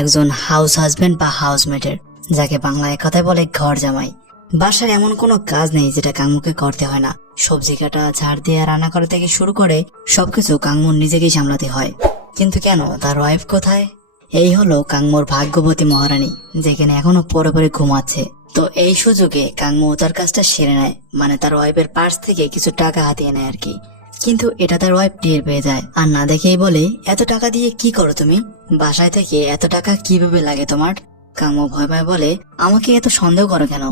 একজন house husband বা হাউসমেটের, যাকে বাংলায় কথায় বলে ঘর জামাই। বাসার এমন কোনো কাজ নেই যেটা কাঙ্গুকে করতে হয় না। সবজি কাটা, ঝাড় দিয়ে রান্না করা থেকে শুরু করে সবকিছু কাঙ্গুর নিজেকেই সামলাতে হয়। কিন্তু কেন, তার ওয়াইফ কোথায়? এই হলো কাঙ্গুর ভাগ্যবতী মহারানী, যেখানে এখনো পরে পরে ঘুমাচ্ছে। তো এই সুযোগে কাঙ্গু তার কাজটা সেরে নেয়, মানে তার ওয়াইফের পার্স থেকে কিছু টাকা হাতিয়ে নেয় আর কি। কিন্তু এটা তার ওয়াইফ টের পেয়ে যায়, আর না দেখেই বলে, এত টাকা দিয়ে কি করো তুমি? বাসায় থেকে এত টাকা কিভাবে লাগে তোমার? কাঙ্গু ভয় ভয় বলে, আমাকে এত সন্দেহ করো কেন?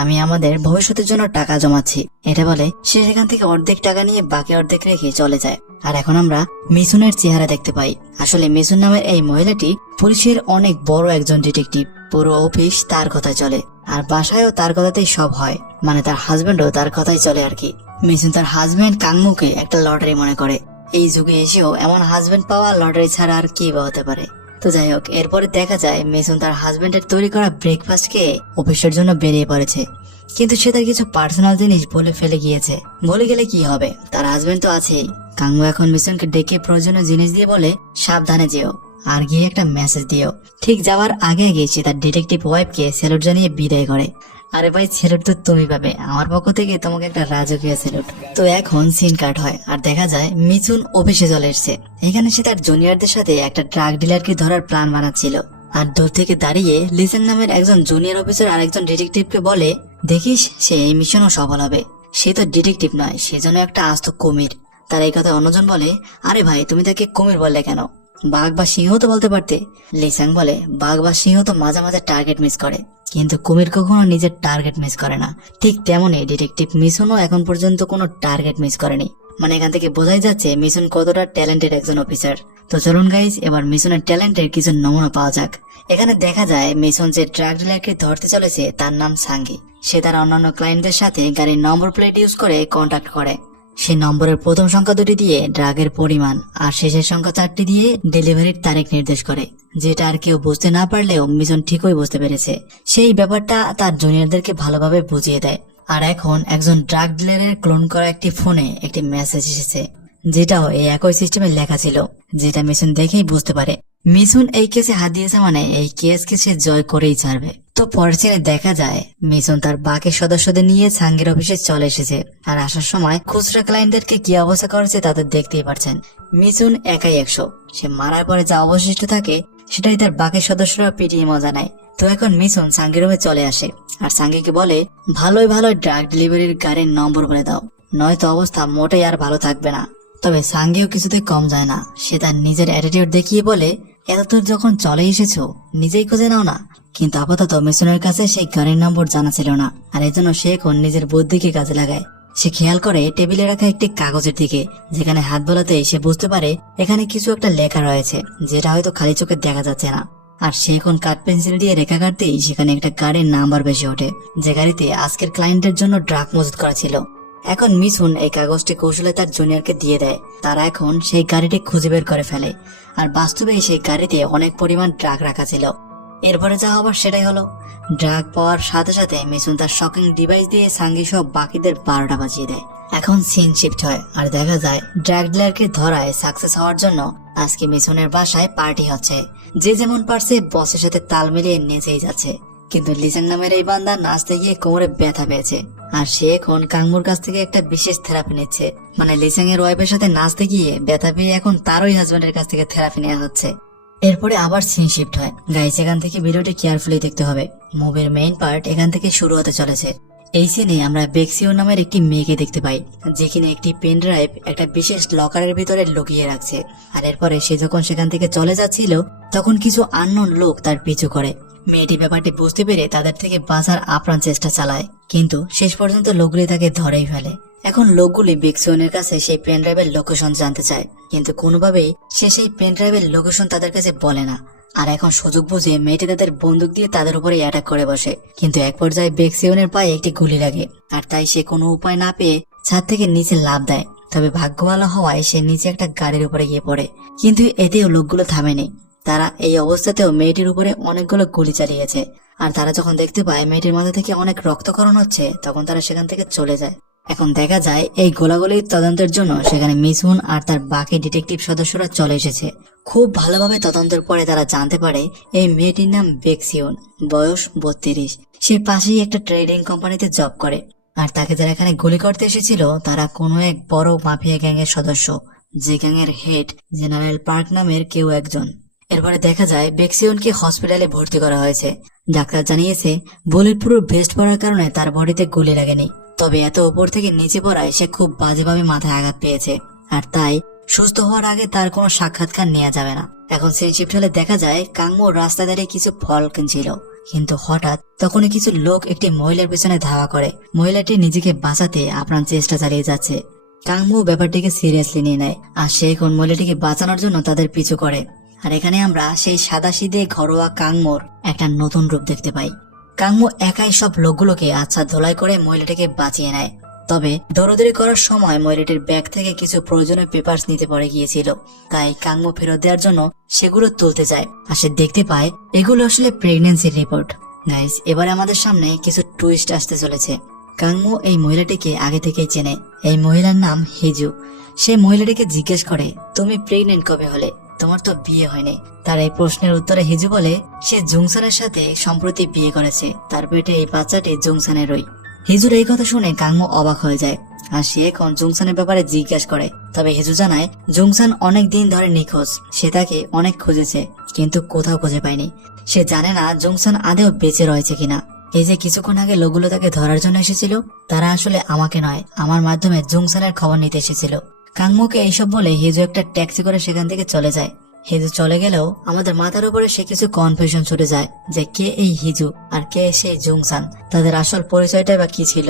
আমি আমাদের ভবিষ্যতের জন্য টাকা জমাচ্ছি। এটা বলে সে সেখান থেকে অর্ধেক টাকা নিয়ে বাকি অর্ধেক রেখে চলে যায়। আর এখন আমরা মিছুনের চেহারা দেখতে পাই। আসলে মিছুন নামের এই মহিলাটি পুলিশের অনেক বড় একজন ডিটেকটিভ। পুরো অফিস তার কথায় চলে, আর বাসায়ও তার কথাতেই সব হয়, মানে তার হাজবেন্ডও তার কথাই চলে আর কি। মিছুন তার হাজবেন্ড কাঙ্গুকে একটা লটারি মনে করে। এই যুগে এসেও এমন হাজবেন্ড পাওয়া লটারি ছাড়া আর কি বা হতে পারে। তো যাই হোক, এরপরে দেখা যায় মিছুন তার হাজবেন্ডের তৈরি করা ব্রেকফাস্ট খেয়ে অফিসের জন্য বেরিয়ে পড়েছে। কিন্তু সে তার কিছু পার্সোনাল জিনিস বলে ফেলে গিয়েছে। বলে গেলে কি হবে, তার হাজবেন্ড তো আছেই। কাঙ্গু এখন মিছুনকে ডেকে প্রয়োজনীয় জিনিস দিয়ে বলে, সাবধানে যেও, আর গিয়ে একটা মেসেজ দিও। ঠিক যাওয়ার আগে আগে সে তার ডিটেকটিভ ওয়াইফকে স্যালুট জানিয়ে বিদায় করে। আরে ভাই, স্যালুট তো তুমি পাবে, আমার পক্ষ থেকে তোমাকে একটা রাজকীয় স্যালুট। তো এখন সিন কাট হয়, আর দেখা যায় মিছুন অফিসে চলে এসছে। এখানে সে তার জুনিয়রদের সাথে একটা ড্রাগ ডিলারকে ধরার প্ল্যান বানাচ্ছিল। আর দূর থেকে দাঁড়িয়ে লিসেন নামের একজন জুনিয়র অফিসার আর একজন ডিটেকটিভকে বলে, দেখিস সে এই মিশনও সফল হবে। সে তো ডিটেকটিভ নয়, সেজন্য একটা আস্ত কুমির। তার এই কথা অন্যজন বলে, আরে ভাই, তুমি তাকে কুমির বললে কেন? বাঘ বা সিংহ তো বলতে পারতে। লিসাং বলে, বাঘ বা সিংহ তো মাঝে মাঝে টার্গেট মিস করে, কিন্তু কুমির কখনো নিজের টার্গেট মিস করে না। ঠিক তেমনই ডিটেকটিভ মিছুনও এখন পর্যন্ত কোনো টার্গেট মিস করেনি। মানে এখান থেকে বোঝাই যাচ্ছে মিছুন কতটা ট্যালেন্টেড একজন অফিসার। তো চলুন গাইস, এবার মিছুনের ট্যালেন্টের কিছু নমুনা পাওয়া যাক। এখানে দেখা যায় মিছুন যে ড্রাগ ডিলারকে ধরতে চলেছে তার নাম সাঙ্গি। সে তার অন্যান্য ক্লায়েন্টদের সাথে গাড়ির নম্বর প্লেট ইউজ করে কন্ট্যাক্ট করে। সে নম্বরের প্রথম সংখ্যা দুটি দিয়ে ড্রাগের পরিমাণ, আর শেষের সংখ্যা 4টি দিয়ে ডেলিভারির তারিখ নির্দেশ করে, যেটা আর কেউ বুঝতে না পারলেও মিছুন ঠিকই বুঝতে পেরেছে। সেই ব্যাপারটা তার জুনিয়রদেরকে ভালোভাবে বুঝিয়ে দেয়। আর এখন একজন ড্রাগ ডিলারের ক্লোন করা একটি ফোনে একটি মেসেজ এসেছে, যেটাও এই একই সিস্টেমে লেখা ছিল, যেটা মিছুন দেখেই বুঝতে পারে মিছুন এই কেসে হাত দিয়েছে, মানে এই কেসকে সে জয় করেই ছাড়বে। তো পরের সিনে দেখা যায় মিছুন তার বাকি সদস্যদের নিয়ে সাঙ্গের অফিসে চলে এসেছে। আর আসার সময় খুচরা ক্লায়েন্টদেরকে কি অবস্থা করেছে তাদের দেখতেই পারছেন। মিছুন একাই 100। সে মারার পরে যা অবশিষ্ট থাকে সেটাই তার বাকি সদস্যরা পিটিয়ে মজা নেয়। তো এখন মিছুন সাঙ্গের রুমে চলে আসে, আর সাঙ্গিকে বলে, ভালোই ড্রাগ ডেলিভারির গাড়ির নম্বর বলে দাও, নয়তো অবস্থা মোটেই আর ভালো থাকবে না। তবে সাঙ্গেও কিছুতে কম যায় না। সে তার নিজের অ্যাটিটিউড দেখিয়ে বলে, এতদূর যখন চলে এসেছো নিজেই খুঁজে নাও না। কিন্তু আপাতত মিছুনের কাছে সেই গাড়ির নম্বর জানা ছিল না, আর এজন্য সে এখন নিজের বুদ্ধিকে কাজে লাগায়। সে খেয়াল করে টেবিলে রাখা একটি কাগজের দিকে, যেখানে হাত বোলাতেই সে বুঝতে পারে এখানে কিছু একটা লেখা রয়েছে, যেটা হয়তো খালি চোখে দেখা যাচ্ছে না। আর সে এখন কাঠ পেন্সিল দিয়ে রেখা কাটতেই সেখানে একটা গাড়ির নাম্বার বেশি ওঠে, যে গাড়িতে আজকের ক্লায়েন্টের জন্য ড্রাগ মজুত করা ছিল। এখন মিছুন এই কাগজটি কৌশলে তার জুনিয়রকে দিয়ে দেয়। তারা এখন সেই গাড়িটি খুঁজে বের করে ফেলে, আর বাস্তবে সেই গাড়িতে অনেক পরিমাণ ড্রাগ রাখা ছিল। এরপরে যা হবার সেটাই হলো। ড্রাগ পাওয়ার সাথে সাথে মিছুন তার শকিং ডিভাইস দিয়ে সাঙ্গি সহ বাকিদের 12টা বাজিয়ে দেয়। এখন সিন শিফট হয়, আর দেখা যায় ড্রাগ ডিলারকে ধরায় সাকসেস হওয়ার জন্য আজকে মিছুনের বাসায় পার্টি হচ্ছে। যে যেমন পারছে বসের সাথে তাল মিলিয়ে নেচেই যাচ্ছে। কিন্তু লিসাং নামের এই বান্দা নাচতে গিয়ে কোমরে ব্যথা পেয়েছে, আর সে এখন কাঙ্গুর কাছ থেকে একটা বিশেষ থেরাপি নিচ্ছে। মানে লিসাং এর ওয়াইফের সাথে নাচতে গিয়ে ব্যথা পেয়ে এখন তারই হাজবেন্ডের কাছ থেকে থেরাপি নেওয়া হচ্ছে। এরপরে আবার সিন শিফট হয়। গাইস, এখান থেকে ভিডিওটি কেয়ারফুলি দেখতে হবে। মুভির মেইন পার্ট এখান থেকে শুরু হতে চলেছে। এই সিনে আমরা বেক্সিও নামের একটি মেয়েকে দেখতে পাই, যেখানে একটি পেন ড্রাইভ একটা বিশেষ লকারের ভিতরে লুকিয়ে রাখছে। আর এরপরে সে যখন সেখান থেকে চলে যাচ্ছিল তখন কিছু আননোন লোক তার পিছু করে। মেয়েটি ব্যাপারটি বুঝতে পেরে তাদের থেকে বাঁচার আপ্রাণ চেষ্টা চালায়, কিন্তু শেষ পর্যন্ত লোকগুলি তাকে ধরেই ফেলে। এখন লোকগুলি বেক্সিওনের কাছে সেই পেন ড্রাইভের লোকেশন জানতে চায়, কিন্তু কোনোভাবেই সে সেই পেন ড্রাইভের লোকেশন তাদের কাছে বলে না। আর এখন সুযোগ বুঝে মেয়েটি তাদের বন্দুক দিয়ে তাদের উপরে অ্যাটাক করে বসে। কিন্তু এক পর্যায়ে বেক্সিওনের পায়ে একটি গুলি লাগে, আর তাই সে কোনো উপায় না পেয়ে ছাদ থেকে নিচে লাফ দেয়। তবে ভাগ্য ভালো হওয়ায় সে নিচে একটা গাড়ির উপরে গিয়ে পড়ে। কিন্তু এতেও লোকগুলো থামেনি। তারা এই অবস্থাতেও মেয়েটির উপরে অনেকগুলো গুলি চালিয়েছে। আর তারা যখন দেখতে পায় মেয়েটির মাথা থেকে অনেক রক্তক্ষরণ হচ্ছে, তখন তারা সেখান থেকে চলে যায়। এখন দেখা যায় এই গোলাগুলির তদন্তের জন্য সেখানে মিছুন আর তার বাকি ডিটেকটিভ সদস্যরা চলে এসেছে। খুব ভালোভাবে তদন্তের পরে তারা জানতে পারে এই মেয়েটির নাম বেক্সিয়ন, বয়স 32। সে পাশেই একটা ট্রেডিং কোম্পানিতে জব করে। আর তাকে যারা এখানে গুলি করতে এসেছিল তারা কোনো এক বড় মাফিয়া গ্যাংয়ের সদস্য, যে গ্যাংয়ের হেড জেনারেল পার্ক নামের কেউ একজন। এরপরে দেখা যায় বেক্সিয়নকে হসপিটালে ভর্তি করা হয়েছে। ডাক্তার জানিয়েছে বুলেট প্রুফ ভেস্ট পরার কারণে তার বডিতে গুলি লাগেনি, তবে এত উপর থেকে নিচে পড়ায় সে খুব বাজেভাবে মাথায় আঘাত পেয়েছে, আর তাই সুস্থ হওয়ার আগে তার কোনো সাক্ষাৎকার নেওয়া যাবে না। এখন সেই শিফট হলে দেখা যায় কাংমো রাস্তা দাঁড়িয়ে কিছু ফল কিনছিল, কিন্তু হঠাৎ তখনই কিছু লোক একটি মহিলার পেছনে ধাওয়া করে। মহিলাটি নিজেকে বাঁচাতে আপ্রাণ চেষ্টা চালিয়ে যাচ্ছে। কাংমো ব্যাপারটিকে সিরিয়াসলি নিয়ে নেয়, আর সে এখন মহিলাটিকে বাঁচানোর জন্য তাদের পিছু করে। আর এখানে আমরা সেই সাদাসিধে ঘরোয়া কাংমোর একটা নতুন রূপ দেখতে পাই। কাংমো একাই সব লোকগুলোকে আচ্ছা ধোলাই করে মহিলাটিকে বাঁচিয়ে নেয়। তবে দৌড়াদৌড়ি করার সময় মহিলাটির ব্যাগ থেকে কিছু প্রয়োজনীয় পেপারস নিতে পড়ে গিয়েছিল, তাই কাংমো ফেরত দেওয়ার জন্য সেগুলো তুলতে যায়। আর সে দেখতে পায় এগুলো আসলে প্রেগন্যান্সির রিপোর্ট। গাইস, এবারে আমাদের সামনে কিছু টুইস্ট আসতে চলেছে। কাংমো এই মহিলাটিকে আগে থেকেই চেনে। এই মহিলার নাম হিজু। সে মহিলাটিকে জিজ্ঞেস করে, তুমি প্রেগনেন্ট কবে হলে? তোমার তো বিয়ে হয়নি। তার এই প্রশ্নের উত্তরে হিজু বলে সে জুংসানের সাথে সম্প্রতি বিয়ে করেছে, তার পেটে এই বাচ্চাটি জুংসানেরই। হিজুর এই কথা শুনে কাংমো অবাক হয়ে যায়, আর সে এখন জুংসানের ব্যাপারে জিজ্ঞাসা করে। তবে হিজু জানায় জুংসান অনেক দিন ধরে নিখোঁজ, সে তাকে অনেক খুঁজেছে কিন্তু কোথাও খুঁজে পায়নি। সে জানে না জুংসান আদেও বেঁচে রয়েছে কিনা। এই যে কিছুক্ষণ আগে লোকগুলো তাকে ধরার জন্য এসেছিল, তারা আসলে আমাকে নয়, আমার মাধ্যমে জুংসানের খবর নিতে এসেছিল। কাংমোকে এইসব বলে হিজু একটা ট্যাক্সি করে সেখান থেকে চলে যায়। হিজু চলে গেলেও আমাদের মাথার উপরে সে কিছু কনফিউশন ছুটে যায় যে কে এই হিজু আর কে সেই জুংসান, তাদের আসল পরিচয়টা বা কি ছিল।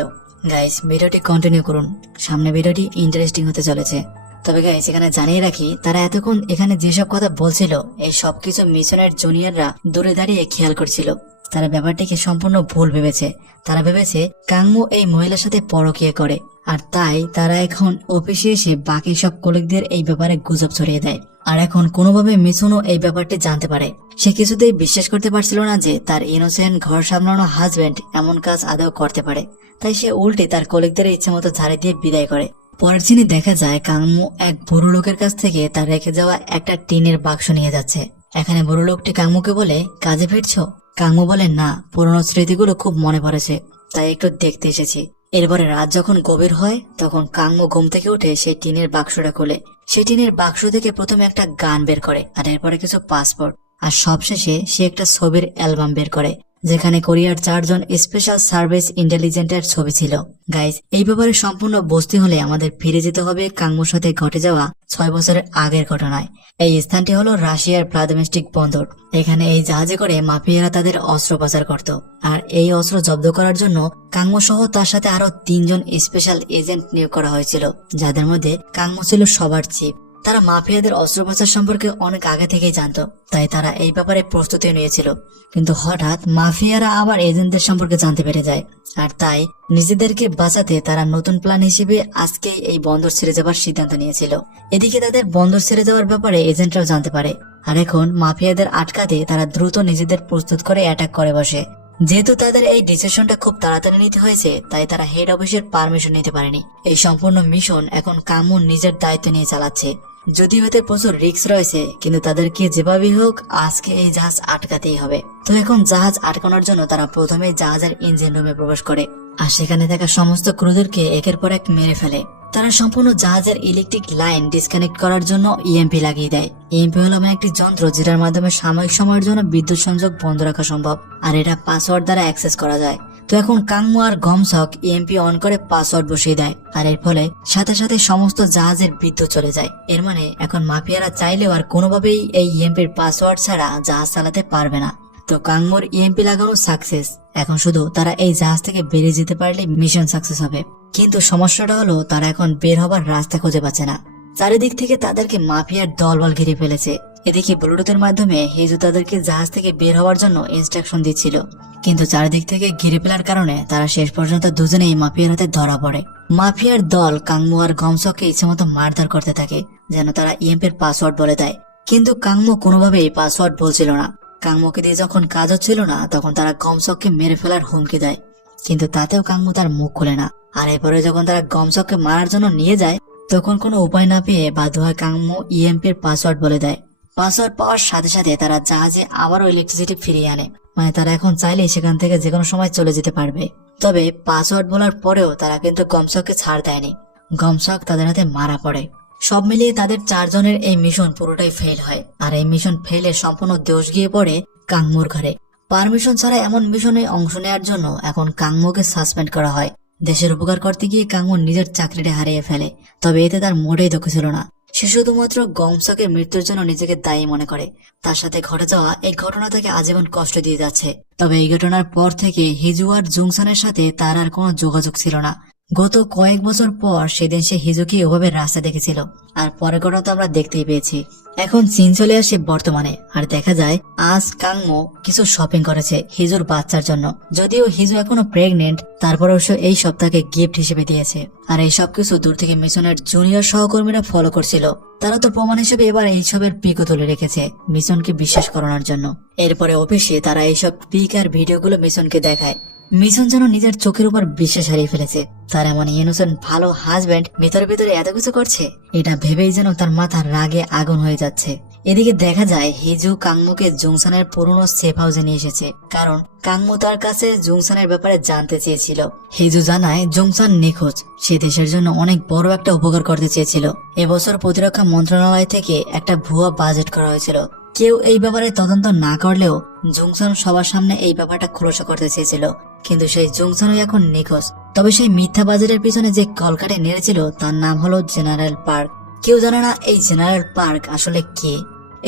গাইস, ভিডিওটি কন্টিনিউ করুন, সামনে ভিডিওটি ইন্টারেস্টিং হতে চলেছে। তবে গাইস, এখানে জানিয়ে রাখি তারা এতক্ষণ এখানে যেসব কথা বলছিল এই সবকিছু মিশনের জুনিয়ররা দূরে দাঁড়িয়ে খেয়াল করছিল। তারা ব্যাপারটিকে সম্পূর্ণ ভুল ভেবেছে। তারা ভেবেছে কাংমো এই মহিলার সাথে পরকীয়া করে, আর তাই তারা এখন অফিসে এসে বাকি সব কলিগদের এই ব্যাপারে গুজব ছড়িয়ে দেয়। আর এখন কোনোভাবে মিশনও এই ব্যাপারটি জানতে পারে। সে কিছুতেই বিশ্বাস করতে পারছিল না যে তার ইনোসেন্ট ঘর সামলানো হাজবেন্ড এমন কাজ আদৌ করতে পারে। তাই সে উল্টে তার কলিগদের ইচ্ছে মতো ঝাড়ি দিয়ে বিদায় করে। পরের দিনে দেখা যায় কাংমো এক বুড়ো লোকের কাছ থেকে তার রেখে যাওয়া একটা টিনের বাক্স নিয়ে যাচ্ছে। এখানে বুড়ো লোকটি কাংমোকে বলে, কাজে ফিরছো? কাংমো বলে, না, পুরোনো স্মৃতিগুলো খুব মনে পড়েছে, তাই একটু দেখতে এসেছি। এরপরে রাত যখন গভীর হয় তখন কাংমো ঘুম থেকে উঠে সেই টিনের বাক্সটা খোলে। সেই টিনের বাক্স থেকে প্রথমে একটা গান বের করে, আর এরপরে কিছু পাসপোর্ট, আর সবশেষে সে একটা ছবির অ্যালবাম বের করে যেখানে কোরিয়ার 4 জন স্পেশাল সার্ভিস ইন্টেলিজেন্টের ছবি ছিল। গাইস, এই ব্যাপারে সম্পূর্ণ বুঝতে হলে আমাদের ফিরে যেতে হবে কাংমোর সাথে ঘটে যাওয়া 6 বছরের আগের ঘটনায়। এই স্থানটি হলো রাশিয়ার প্লাদমিস্টিক বন্দর। এখানে এই জাহাজে করে মাফিয়ারা তাদের অস্ত্র পাচার করত, আর এই অস্ত্র জব্দ করার জন্য কাংমো সহ তার সাথে আরো 3 জন স্পেশাল এজেন্ট নিয়োগ করা হয়েছিল, যাদের মধ্যে কাংমো ছিল সবার চিফ। তারা মাফিয়াদের অস্ত্র পাচার সম্পর্কে অনেক আগে থেকেই জানতো, তাই তারা এই ব্যাপারে প্রস্তুতি নিয়েছিল। কিন্তু হঠাৎ মাফিয়ারা আবার এজেন্টদের সম্পর্কে জানতে পেরে যায়, আর তাই নিজেদেরকে বাঁচাতে তারা নতুন প্ল্যান হিসেবে আজকেই এই বন্দর ছেড়ে যাবার সিদ্ধান্ত নিয়েছিল। এদিকে তাদের বন্দর ছেড়ে যাওয়ার ব্যাপারে এজেন্টরাও জানতে পারে, আর এখন মাফিয়াদের আটকাতে তারা দ্রুত নিজেদের প্রস্তুত করে অ্যাটাক করে বসে। যেহেতু তাদের এই ডিসিশনটা খুব তাড়াতাড়ি নিতে হয়েছে, তাই তারা হেড অফিসের পারমিশন নিতে পারেনি। এই সম্পূর্ণ মিশন এখন কাংমো নিজের দায়িত্ব নিয়ে চালাচ্ছে। যদিও এতে প্রচুর রিস্ক রয়েছে, কিন্তু তাদেরকে যেভাবেই হোক আজকে এই জাহাজ আটকাতেই হবে। তো এখন জাহাজ আটকানোর জন্য তারা প্রথমে জাহাজের ইঞ্জিন রুমে প্রবেশ করে, আর সেখানে থাকা সমস্ত ক্রুদেরকে একের পর এক মেরে ফেলে। তারা সম্পূর্ণ জাহাজের ইলেকট্রিক লাইন ডিসকানেক্ট করার জন্য ইএমপি লাগিয়ে দেয়। ইএমপি হলো এমন একটি যন্ত্র যেটার মাধ্যমে সাময়িক সময়ের জন্য বিদ্যুৎ সংযোগ বন্ধ রাখা সম্ভব, আর এটা পাসওয়ার্ড দ্বারা অ্যাক্সেস করা যায়। তো এখন কাংমো আর গমসক ইএমপি অন করে পাসওয়ার্ড বসিয়ে দেয়, আর এর ফলে সাথে সাথে সমস্ত জাহাজের বিদ্যুৎ চলে যায়। এর মানে এখন মাফিয়ারা চাইলেও আর কোনোভাবেই এই ইএমপির পাসওয়ার্ড ছাড়া জাহাজ চালাতে পারবে না। তো কাংমোর ইএমপি লাগানো সাকসেস। এখন শুধু তারা এই জাহাজ থেকে বেরিয়ে যেতে পারলে মিশন সাকসেস হবে। কিন্তু সমস্যাটা হলো তারা এখন বের হবার রাস্তা খুঁজে পাচ্ছে না। চারিদিক থেকে তাদেরকে মাফিয়ার দলবল ঘিরে ফেলেছে। এদিকে ব্লুটুথের মাধ্যমে হিজু তাদেরকে জাহাজ থেকে বের হওয়ার জন্য ইনস্ট্রাকশন দিচ্ছিল, কিন্তু চারিদিক থেকে ঘিরে ফেলার কারণে তারা শেষ পর্যন্ত দুজনেই মাফিয়ার হাতে ধরা পড়ে। মাফিয়ার দল কাংমো আর গমসককে ইচ্ছেমতো মারধর করতে থাকে যেন তারা ইএমপির পাসওয়ার্ড বলে দেয়, কিন্তু কাংমো কোনোভাবেই পাসওয়ার্ড বলছিল না। কাংমোকে দিয়ে যখন কাজ হচ্ছিল না তখন তারা গমসককে মেরে ফেলার হুমকি দেয়, কিন্তু তাতেও কাংমো তার মুখ খুলে না। আর এরপরে যখন তারা গমসককে মারার জন্য নিয়ে যায় তখন কোনো উপায় না পেয়ে বাধ্য হয় কাংমো ইএমপির পাসওয়ার্ড বলে দেয়। পাসওয়ার্ড পাওয়ার সাথে সাথে তারা জাহাজে আবারও ইলেকট্রিসিটি ফিরিয়ে আনে। মানে তারা এখন চাইলেই সেখান থেকে যে কোনো সময় চলে যেতে পারবে। তবে পাসওয়ার্ড বলার পরেও তারা কিন্তু গমসককে ছাড় দেয়নি। গমসক তাদের হাতে মারা পড়ে। সব মিলিয়ে তাদের 4 জনের এই মিশন পুরোটাই ফেল হয়। আর এই মিশন ফেলে সম্পূর্ণ দোষ গিয়ে পড়ে কাংমুর ঘরে। পারমিশন ছাড়া এমন মিশনে অংশ নেওয়ার জন্য এখন কাংমুকে সাসপেন্ড করা হয়। দেশের উপকার করতে গিয়ে কাংমু নিজের চাকরিটা হারিয়ে ফেলে। তবে এতে তার মোটেই দুঃখ ছিল না। সে শুধুমাত্র গমসকের মৃত্যুর জন্য নিজেকে দায়ী মনে করে। তার সাথে ঘটে যাওয়া এই ঘটনা তাকে আজীবন কষ্ট দিয়ে যাচ্ছে। তবে এই ঘটনার পর থেকে হিজু আর জুংসানের সাথে তার আর কোনো যোগাযোগ ছিল না। গত কয়েক বছর পর সেদিন সে হিজুকে ওভাবে রাস্তা দেখেছিল। আর পরের ঘটনা তো আমরা দেখতেই পেয়েছি। এখন সিন চলে আসে বর্তমানে। আর দেখা যায় আজ কাংমো কিছু শপিং করেছে হিজুর বাচ্চার জন্য। যদিও হিজু এখনো প্রেগনেন্ট, তারপরেও সে এই সপ্তাহে গিফট হিসেবে দিয়েছে। আর এই সবকিছু দূর থেকে মিশনের জুনিয়র সহকর্মীরা ফলো করছিল। তারা তো প্রমাণ হিসেবে এবার এইসবের পিকও তুলে রেখেছে মিশনকে বিশ্বাস করানোর জন্য। এরপরে অফিসে তারা এইসব পিক আর ভিডিওগুলো মিশনকে দেখায়। মিশন যেন নিজের চোখের উপর বিশ্বাস হারিয়ে ফেলেছে। তার এমন ইনোসেন্ট ভালো হাজবেন্ড ভিতরে ভিতরে এত কিছু করছে, এটা ভেবেই যেন তার মাথার রাগে আগুন হয়ে যাচ্ছে। এদিকে দেখা যায় হিজু কাংমুকে জুংসানের পুরনো সেফ হাউসে নিয়ে এসেছে। কারণ কাংমু তার কাছে জুংসানের ব্যাপারে জানতে চেয়েছিল। হিজু জানায় জুংসান নিখোঁজ। সে দেশের জন্য অনেক বড় একটা উপকার করতে চেয়েছিল। এবছর প্রতিরক্ষা মন্ত্রণালয় থেকে একটা ভুয়া বাজেট করা হয়েছিল। কেউ এই ব্যাপারে তদন্ত না করলেও জুংসান সবার সামনে এই ব্যাপারটা খোলসা করতে চেয়েছিল। কিন্তু সেই জুংসানই এখন নিখোঁজ। তবে সেই মিথ্যা বাজেটের পিছনে যে কলকাঠি নেড়েছিল তার নাম হলো জেনারেল পার্ক। কেউ জানে না এই জেনারেল পার্ক আসলে কে।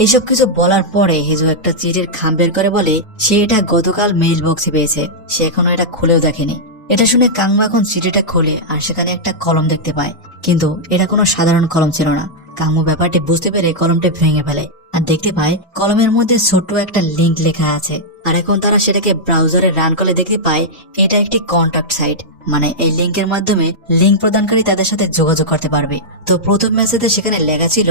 এইসব কিছু বলার পরে হিজু একটা চিঠির খাম বের করে বলে সে এটা গতকাল মেইল বক্সে পেয়েছে। সে এখনো এটা খুলেও দেখেনি। এটা শুনে কাংমু এখন চিঠিটা খোলে আর সেখানে একটা কলম দেখতে পায়। কিন্তু এটা কোনো সাধারণ কলম ছিল না। কাংমু ব্যাপারটি বুঝতে পেরে কলমটা ভেঙে ফেলে আর দেখতে পায় কলমের মধ্যে ছোট্ট একটা লিংক লেখা আছে। আর এখন তারা সেটাকে ব্রাউজারে রান করলে দেখতে পায় এটা একটি কন্টাক্ট সাইট। মানে এই লিংকের মাধ্যমে লিংক প্রদানকারী তাদের সাথে যোগাযোগ করতে পারবে। তো প্রথম মেসেজে সেখানে লেখা ছিল,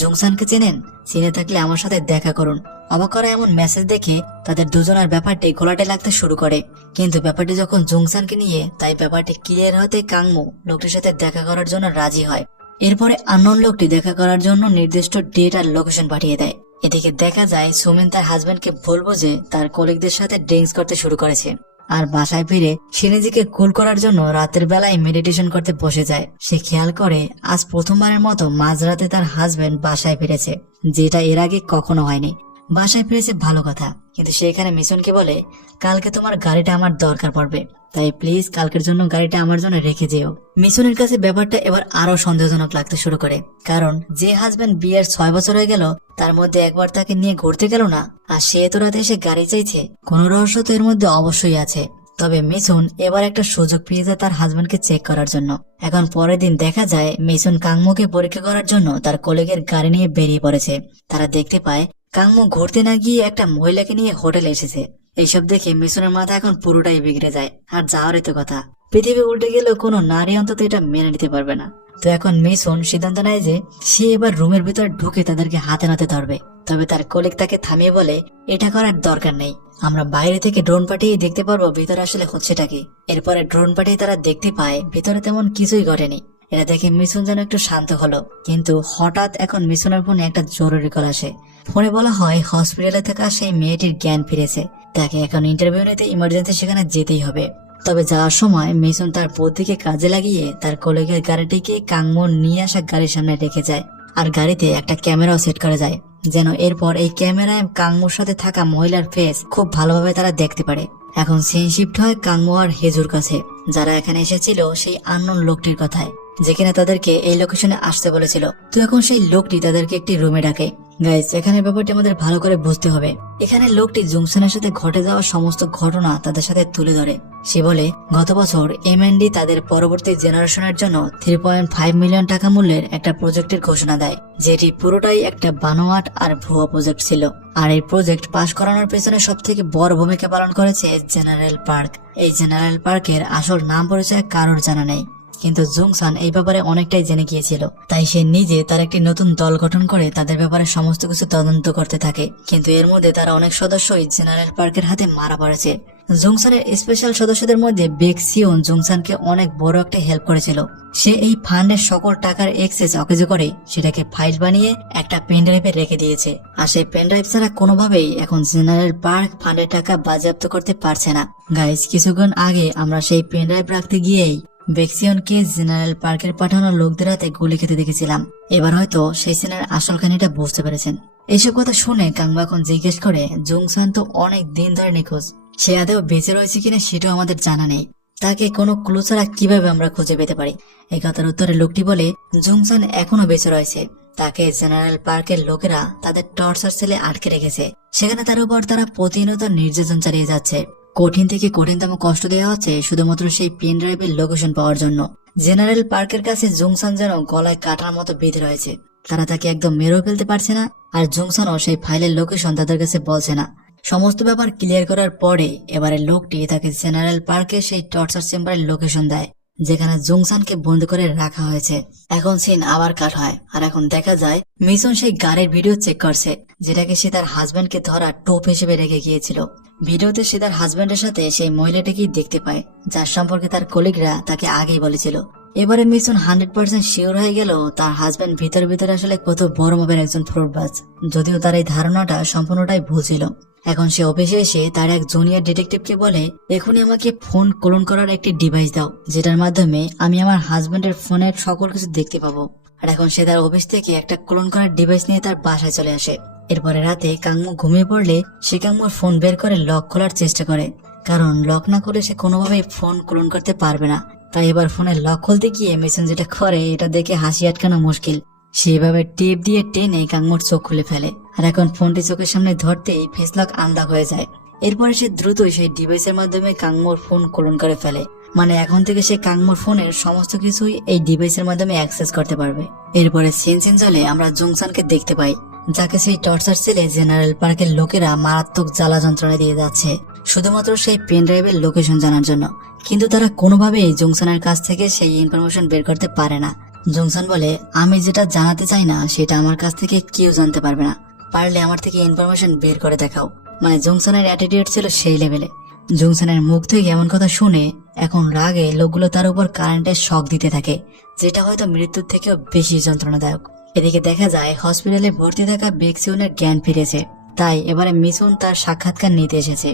জুংসানকে চেনেন? চিনে থাকলে আমার সাথে দেখা করুন। অবাক করা এমন মেসেজ দেখে তাদের দুজনের ব্যাপারটি ঘোলাটে লাগতে শুরু করে। কিন্তু ব্যাপারটি যখন জুংসানকে নিয়ে, তাই ব্যাপারটি ক্লিয়ার হতে কাংমু লোকটির সাথে দেখা করার জন্য রাজি হয়। এরপরে আননোন লোকটি দেখা করার জন্য নির্দিষ্ট ডেট আর লোকেশন পাঠিয়ে দেয়। এদিকে দেখা যায় সুমিন তার হাজবেন্ডকে বলবো যে তার কলিগদের সাথে ড্রিঙ্কস করতে শুরু করেছে। আর বাসায় ফিরে সে নিজেকে কুল করার জন্য রাতের বেলায় মেডিটেশন করতে বসে যায়। সে খেয়াল করে আজ প্রথমবারের মতো মাঝরাতে তার হাজবেন্ড বাসায় ফিরেছে, যেটা এর আগে কখনো হয়নি। বাসায় ফিরেছে ভালো কথা, কিন্তু সে এখানে মিশনকে বলে কালকে তোমার গাড়িটা আমার দরকার পড়বে, তাই প্লিজ কালকের জন্য গাড়িটা আমার জন্য রেখে যেও। মিশনের কাছে ব্যাপারটা এবার আরো সন্দেহজনক লাগতে শুরু করে। কারণ যে হাজবেন্ড বিয়ের 6 বছর হয়ে গেল তার মধ্যে একবার তাকে নিয়ে ঘুরতে গেল না, আর সে এত রাতে এসে গাড়ি চাইছে, কোনো রহস্য তো এর মধ্যে অবশ্যই আছে। তবে মিশন এবার একটা সুযোগ পেয়েছে তার হাজবেন্ডকে চেক করার জন্য। এখন পরের দিন দেখা যায় মিশন কাংমুকে পরীক্ষা করার জন্য তার কলিগের গাড়ি নিয়ে বেরিয়ে পড়েছে। তারা দেখতে পায় কাংমু ঘুরতে না গিয়ে একটা মহিলাকে নিয়ে হোটেলে এসেছে। এইসব দেখে মিশনের মাথা এখন পুরোটাই বিগড়ে যায়। আর যাওয়ারই তো কথা, পৃথিবী উল্টে গেলেও কোনো নারী অন্তত এটা মেনে নিতে পারবে না। তো এখন মিশন সিদ্ধান্ত নেয় যে সে এবার রুমের ভিতরে ঢুকে তাদেরকে হাতে নাতে ধরবে। তবে তার কলিগ তাকে থামিয়ে বলে এটা করার দরকার নেই, আমরা বাইরে থেকে ড্রোন পাঠিয়ে দেখতে পারবো ভিতরে আসলে হচ্ছেটা কি। এরপরে ড্রোন পাঠিয়ে তারা দেখতে পায় ভিতরে তেমন কিছুই ঘটেনি। এটা দেখে মিশন যেন একটু শান্ত হলো। কিন্তু হঠাৎ এখন মিশনের ফোনে একটা জরুরি কল আসে। ফোনে বলা হয় হসপিটালে থাকা সেই মেয়েটির জ্ঞান ফিরেছে, তাকে এখন ইন্টারভিউ নিতে ইমার্জেন্সি সেখানে যেতেই হবে। তবে যাওয়ার সময় মিশন তার বুদ্ধিকে কাজে লাগিয়ে তার কলিগের গাড়িটিকে কাংমুর নিয়ে আসা গাড়ির সামনে রেখে যায়। আর গাড়িতে একটা ক্যামেরাও সেট করা যায়, যেন এরপর এই ক্যামেরায় কাংমুর সাথে থাকা মহিলার ফেস খুব ভালোভাবে তারা দেখতে পারে। এখন সিন শিফট হয় কাংমু আর হেজুর কাছে, যারা এখানে এসেছিল সেই আননোন লোকটির কথায়, যেখানে তাদেরকে এই লোকেশনে আসতে বলেছিল। তো এখন সেই লোকটি তাদেরকে একটি রুমে ডাকে। গাইস, এখানে ব্যাপারটি আমাদের ভালো করে বুঝতে হবে। এখানে লোকটি জুংসানের সাথে ঘটে যাওয়া সমস্ত ঘটনা তাদের সাথে তুলে ধরে। সে বলে গত বছর এমএনডি তাদের পরবর্তী জেনারেশনের জন্য 3.5 মিলিয়ন টাকা মূল্যের একটা প্রজেক্টের ঘোষণা দেয়, যেটি পুরোটাই একটা বানোয়াট আর ভুয়া প্রজেক্ট ছিল। আর এই প্রজেক্ট পাশ করানোর পেছনে সব থেকে বড় ভূমিকা পালন করেছে জেনারেল পার্ক। এই জেনারেল পার্কের আসল নাম পরিচয় কারোর জানা নেই, কিন্তু জুংসান এই ব্যাপারে অনেকটাই জেনে গিয়েছিল। তাই সে নিজে তার একটি নতুন দল গঠন করে তাদের ব্যাপারে সমস্ত কিছু তদন্ত করতে থাকে। কিন্তু এর মধ্যে তারা অনেক সদস্যই জেনারেল পার্কের হাতে মারা পড়েছে। জংসানের স্পেশাল সদস্যদের মধ্যে বেক্সিয়ন জংসানকে অনেক বড় একটা হেল্প করেছিল। সে এই ফান্ডের সকল টাকার এক্সেস অকেজ করে সেটাকে ফাইল বানিয়ে একটা পেন ড্রাইভে রেখে দিয়েছে। আর সেই পেন ড্রাইভ ছাড়া কোনোভাবেই এখন জেনারেল পার্ক ফান্ডের টাকা বাজেয়াপ্ত করতে পারছে না। গাইস, কিছুক্ষণ আগে আমরা সেই পেন ড্রাইভ রাখতে গিয়েই বেক্সিয়নকে জেনারেল পার্কের পাঠানো লোকদের হাতে গুলি খেতে দেখেছিলাম। এবার হয়তো সেই সিনের আসল কাহিনীটা বুঝতে পেরেছেন। এইসব কথা শুনে কাংমু এখন জিজ্ঞেস করে, জংসান তো অনেক দিন ধরে নিখোঁজ, সে আদেও বেঁচে রয়েছে কিনা সেটাও আমাদের জানা নেই, তাকে কোনো ক্লু ছাড়া কিভাবে আমরা খুঁজে পেতে পারি? এই কথার উত্তরে লোকটি বলে, জংসান এখনো বেঁচে রয়েছে, তাকে জেনারেল পার্কের লোকেরা তাদের টর্চার সেলে আটকে রেখেছে। সেখানে তার উপর তারা প্রতিনিয়ত নির্যাতন চালিয়ে যাচ্ছে। কঠিন থেকে কঠিনতম কষ্ট দেওয়া হচ্ছে শুধুমাত্র সেই পেন ড্রাইভের লোকেশন পাওয়ার জন্য। জেনারেল পার্কের কাছে জংসান যেন গলায় কাটার মতো বেঁধে রয়েছে। তারা তাকে একদম মেরেও ফেলতে পারছে না, আর জংসানও সেই ফাইলের লোকেশন তাদের কাছে বলছে না। সমস্ত ব্যাপার ক্লিয়ার করার পরে এবারে লোকটি তাকে জেনারেল পার্কে সেই টর্চার চেম্বারের লোকেশন দেয়, যেখানে জংসানকে বন্দি করে রাখা হয়েছে। এখন সিন আবার কাট হয়, আর এখন দেখা যায় মিশন সেই গাড়ির ভিডিও চেক করছে, যেটাকে সে তার হাজবেন্ডকে ধরা টোপ হিসেবে রেখে গিয়েছিল। ভিডিওতে সে তার হাজবেন্ডের সাথে সেই মহিলাটাকেই দেখতে পায়, যার সম্পর্কে তার কলিগরা তাকে আগেই বলেছিল। এবারে মিশন 100% শিওর হয়ে গেল তার হাজবেন্ড ভিতরে আসলে কত বড় মাপের একজন ফ্রডবাজ, যদিও তার এই ধারণাটা সম্পূর্ণটাই ভুল ছিল। এখন সে অফিসে এসে তার এক জুনিয়র ডিটেকটিভকে বলে, এখনই আমাকে ফোন ক্লোন করার একটি ডিভাইস দাও, যেটার মাধ্যমে আমি আমার হাজবেন্ডের ফোনের সকল কিছু দেখতে পাবো। আর এখন সে তার অফিস থেকে একটা ক্লোন করার ডিভাইস নিয়ে তার বাসায় চলে আসে। এরপরে রাতে কাংমু ঘুমিয়ে পড়লে সে কাংমুর ফোন বের করে লক খোলার চেষ্টা করে, কারণ লক না করে সে কোনোভাবেই ফোন ক্লোন করতে পারবে না। তাই এবার ফোনের লক খুলতে গিয়ে মেশিন যেটা করে এটা দেখে হাসি আটকানো মুশকিল। সেভাবে টেপ দিয়ে টেনে কাংমুর চোখ খুলে ফেলে, আর এখন ফোনটি চোখের সামনে ধরতেই ফেস লক আনলক হয়ে যায়। এরপরে সে দ্রুতই সেই ডিভাইসের মাধ্যমে কাংমুর ফোন ক্লোন করে ফেলে। মানে এখন থেকে সে কাংমুর ফোনের সমস্ত কিছুই এই ডিভাইসের মাধ্যমে অ্যাক্সেস করতে পারবে। এরপরে সিন চলে আমরা জংসানকে দেখতে পাই, যাকে সেই টর্চার সেলে জেনারেল পার্কের লোকেরা মারাত্মক জ্বালা যন্ত্রণা দিয়ে যাচ্ছে শুধুমাত্র সেই পেন ড্রাইভের লোকেশন জানার জন্য। কিন্তু তারা কোনোভাবেই জংসানের কাছ থেকে সেই ইনফরমেশন বের করতে পারে না। জংসান বলে, আমি যেটা জানাতে চাই না সেটা আমার কাছ থেকে কেউ জানতে পারবে না, পারলে আমার থেকে ইনফরমেশন বের করে দেখাও। মানে জংসানের অ্যাটিটিউড ছিল সেই লেভেলে। জংসানের মুখ থেকে এমন কথা শুনে এখন রাগে লোকগুলো তার উপর কারেন্টের শক দিতে থাকে, যেটা হয়তো মৃত্যুর থেকেও বেশি যন্ত্রণাদায়ক। এদিকে দেখা যায় হসপিটালে ভর্তি থাকা বেক্সিয়নের জ্ঞান ফিরেছে, তাই এবারে মিশন তার সাক্ষাৎকার নিতে এসেছে।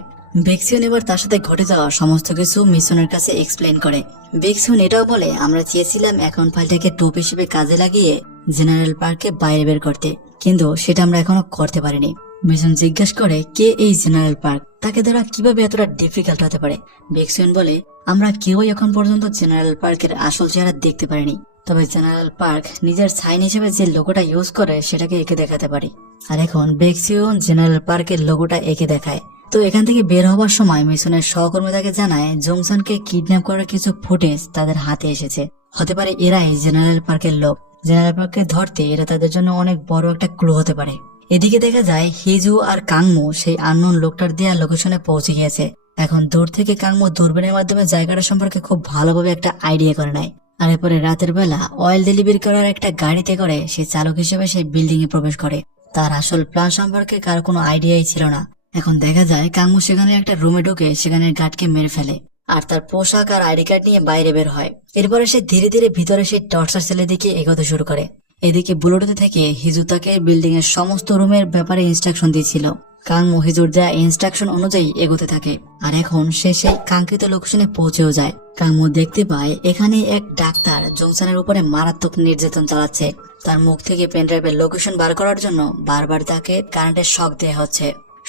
বেক্সিয়ন এবার তার সাথে ঘটে যাওয়া সমস্ত কিছু মিশনের কাছে এক্সপ্লেন করে। বেক্সিয়ন এটাও বলে, আমরা চেয়েছিলাম অ্যাকাউন্ট ফাইলটাকে টোপ হিসেবে কাজে লাগিয়ে জেনারেল পার্কে বাইরে বের করতে, কিন্তু সেটা আমরা এখনো করতে পারিনি। মিশন জিজ্ঞাসা করে, কে এই জেনারেল পার্ক, তাকে ধরা কিভাবে এতটা ডিফিকাল্ট হতে পারে? বেক্সিয়ন বলে, আমরা কেউই এখন পর্যন্ত জেনারেল পার্কের আসল চেহারা দেখতে পারিনি, তবে জেনারেল পার্ক নিজের সাইন হিসেবে যে লোগোটা ইউজ করে সেটাকে এঁকে দেখাতে পারি। আর এখন বেক্সিয়ন জেনারেল পার্কের লোগোটা এঁকে দেখায়। তো এখান থেকে বের হবার সময় মিশনের সহকর্মী তাকে জানায় জংসানকে কিডন্যাপ করার কিছু ফুটেজ তাদের হাতে এসেছে, হতে পারে এরাই জেনারেল পার্কের লোক। জেনারেল পার্ককে ধরতে এরা তাদের জন্য অনেক বড় একটা ক্লু হতে পারে। এদিকে দেখা যায় হিজু আর কাংমু সেই আননোন লোকটার দেয়া লোকেশনে পৌঁছে গিয়েছে। এখন দূর থেকে কাংমু দূরবীনের মাধ্যমে জায়গাটা সম্পর্কে খুব ভালোভাবে একটা আইডিয়া করে নেয়। আর এরপরে রাতের বেলা অয়েল ডেলিভারি করার একটা গাড়িতে করে সে চালক হিসেবে সেই বিল্ডিং এ প্রবেশ করে। তার আসল প্ল্যান সম্পর্কে কার কোনো আইডিয়াই ছিল না। এখন দেখা যায় কাংমু সেখানে একটা রুমে ঢুকে সেখানে গার্ডকে মেরে ফেলে, আর তার পোশাক আর আইডি কার্ড নিয়ে বাইরে বের হয়। এরপরে সে ধীরে ধীরে ভিতরে সেই টর্চার সেলের দিকে এগোতে শুরু করে। এদিকে বুলেটে থেকে হিজু তাকে বিল্ডিং এর সমস্ত রুমের ব্যাপারে ইনস্ট্রাকশন দিয়েছিল। কাংমু হিজুর দেয়া ইনস্ট্রাকশন অনুযায়ী এগোতে থাকে, আর এখন সে সেই কাঙ্ক্ষিত লোকেশনে পৌঁছেও যায়। কাংমু দেখতে পায় এখানে এক ডাক্তার জংসানের উপরে মারাত্মক নির্যাতন চালাচ্ছে। তার মুখ থেকে পেনড্রাইভের লোকেশন বার করার জন্য বারবার তাকে কারেন্টের শক দেওয়া হচ্ছে।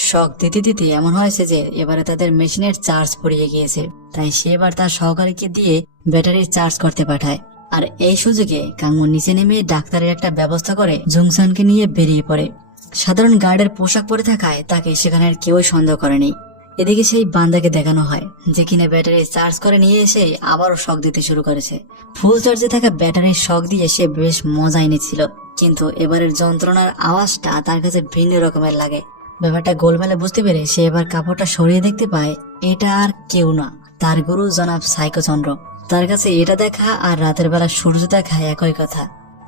শক দিতে দিতে এমন হয়েছে যে এবারে তাদের মেশিনের চার্জ পড়িয়ে গিয়েছে, তাই সে এবার তার সহকারীকে দিয়ে ব্যাটারি চার্জ করতে পাঠায়। আর এই সুযোগে কাংমু নিচে নেমে ডাক্তারের একটা ব্যবস্থা করে জংসানকে নিয়ে বেরিয়ে পড়ে। সাধারণ গার্ডের পোশাক পরে থাকায় তাকে সেখানের কেউই সন্দেহ করেনি। এদিকে সেই বান্দাকে দেখানো হয় যে কিনা ব্যাটারি চার্জ করে নিয়ে এসে আবারও শক দিতে শুরু করেছে। ফুল চার্জে থাকা ব্যাটারির শক দিয়ে সে বেশ মজা এনেছিল, কিন্তু এবারের যন্ত্রণার আওয়াজটা তার কাছে ভিন্ন রকমের লাগে। ব্যাপারটা গোলমেলে বুঝতে পেরে সে এবার কাপড়টা সরিয়ে দেখতে পায় এটা আর কেউ না, তার গুরু জনাব সাইকোচন্দ্র। তার কাছে এটা দেখা আর রাতের বেলা সূর্য দেখা একই কথা।